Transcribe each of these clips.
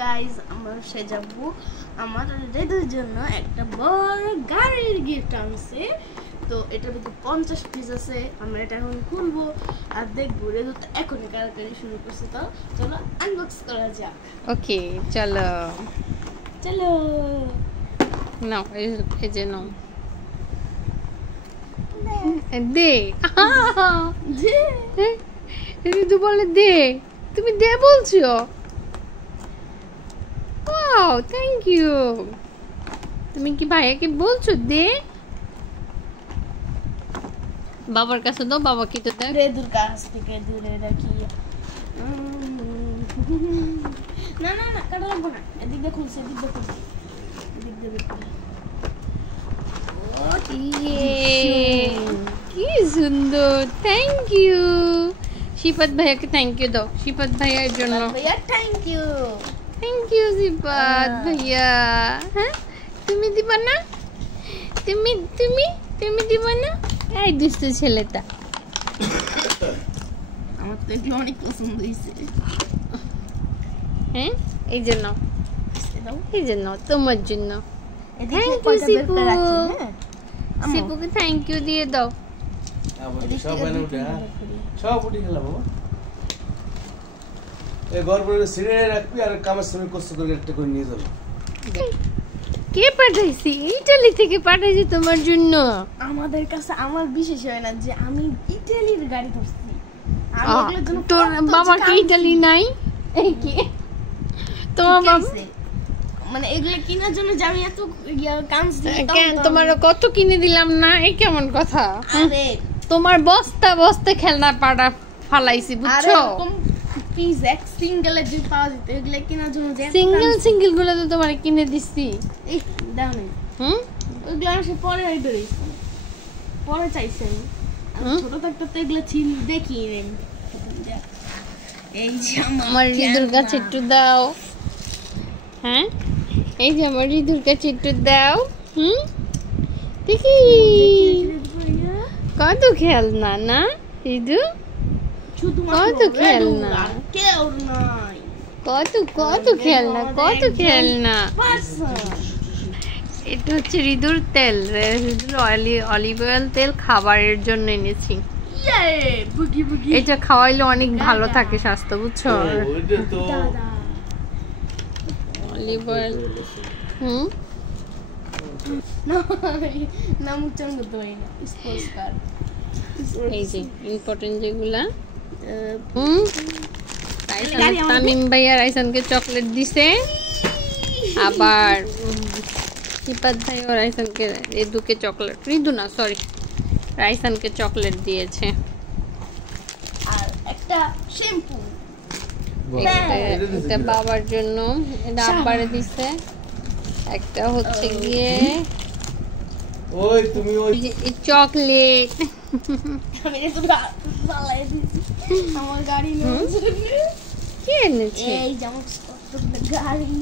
Guys আমরা সেজাবো আমার রেডের জন্য একটা বড় গাড়ির গিফট আনছে। তো এটার ভিতরে 50 পিস আছে। আমরা এটা এখন খুলবো আর দেখবো। রেডু তো এখনই কারাকারি শুরু করছে। তো চলো আনবক্স করা যাক। ওকে চলো চলো নাও এই যে নাও দে ঋতু বলে দে, তুমি দে বলছো। Wow thank you. তুমি কি ভাইয়াকে বলছো দে? বাবার কাছে দাও, বাবা কি তো দেখ। রেদুর কাছ থেকে দূরে রাখি। না না না কাটা লাগবে না। এদিক দিয়ে খুলছে, এদিক দিয়ে খুলছে, এদিক দিয়ে খুলছে। কি সুন্দর, থ্যাংক ইউ। শিপাত ভাইয়াকে থ্যাংক ইউ দাও, শিপাত ভাইয়ার জন্য। ভাইয়া থ্যাংক ইউ। থ্যাংক ইউ শিপাত ভাইয়া। হ্যাঁ তুমি দিবা না? তুমি তুমি তুমি দিবা না? এই দুষ্টু ছেলেটা। আমার তো এগুলো অনেক পছন্দ হয়েছে। হ্যাঁ এই জন্য, এই জন্য তোমার জন্য। Thank you Shipu. শিপুকে থ্যাংক ইউ দিয়ে দাও। সব বানা উঠে সব উঠে গেল বাবা। এই গর্বরে সিঁড়ে রাখবি আর কামের সময় কষ্ট করে একটা করে নিয়ে যাবো। কে পাঠাইছি? ইটালি থেকে পাঠাইছি তোমার জন্য। আমাদের কাছে আমার বিশেষ হয় না যে আমি ইটালির গাড়ি ধরছি। তোর বাবা কি ইটালি নাই? এই কি তোমার বাবা মানে এগুলো কেনার জন্য যে আমি এত কাঁদছি। কেন তোমার কত কিনে দিলাম না? এই কেমন কথা? আরে তোমার বস্তা বস্তা খেলনা পাড়া ফালাইছি বুঝছো? পিস এক সিঙ্গেল যে পাওয়া যেত এগুলো কেনার জন্য যে সিঙ্গেল গুলো তো তোমার কিনে দিছি। এই দাও না। ওগুলো আসে পরে বেরিয়েছে, পরে চাইছি আমি। ছোট থাকতে তো এগুলো ছিল দেখি নেই। এই যে আমার ঋতুর কাছে একটু দাও। হ্যাঁ এই যে আমার ঋতুর কাছে একটু দাও। দেখি কত খেলনা না ঋতু, কত খেলনা, কত কত খেলনা, কত খেলনা। এটা হচ্ছে ঋতুর তেল, ঋতুর অলিভ অয়েল তেল খাবারের জন্য এনেছি। এটা খাওয়াইলে অনেক ভালো থাকে স্বাস্থ্য বুঝছো। অলিভ অয়েল এই যে ইম্পর্টেন্ট যেগুলা। তামিম ভাইয়া রাইসানকে চকলেট দিছে, আবার শিপাত ভাইয়া রাইসানকে ঋতুকে চকলেট, ঋতু না সরি রাইসানকে চকলেট দিয়েছে। আর একটা শ্যাম্পু এটা বাবার জন্য, এটা আব্বারে দিছে। একটা হচ্ছে গিয়ে ওই তুমি ওই চকলেট। আমি তো জ্বালাই দিছি আমার গাড়ি নেওয়ার জন্য। কে এনেছে? এই যেমন গাড়ি।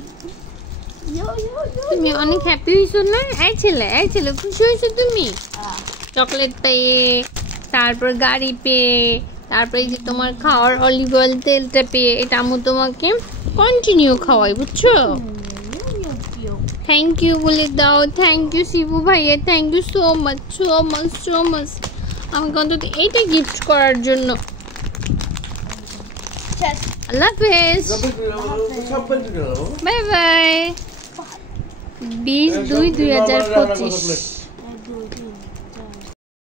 তুমি অনেক হ্যাপি হইছো না? এই ছেলে খুশি হইছো তুমি চকলেট পেয়ে, তারপর গাড়ি পেয়ে, তারপরে এই যে তোমার খাওয়ার অলিভ অয়েল তেলটা পেয়ে। এটা আমি তোমাকে কন্টিনিউ খাওয়াই বুঝছো। থ্যাংক ইউ বলে দাও। থ্যাংক ইউ শিবু ভাইয়া, thank you so much so much so much আমাকে অন্তত এইটা গিফট করার জন্য। আল্লাহ হাফেজ, বাই বাই। 20/2/2025।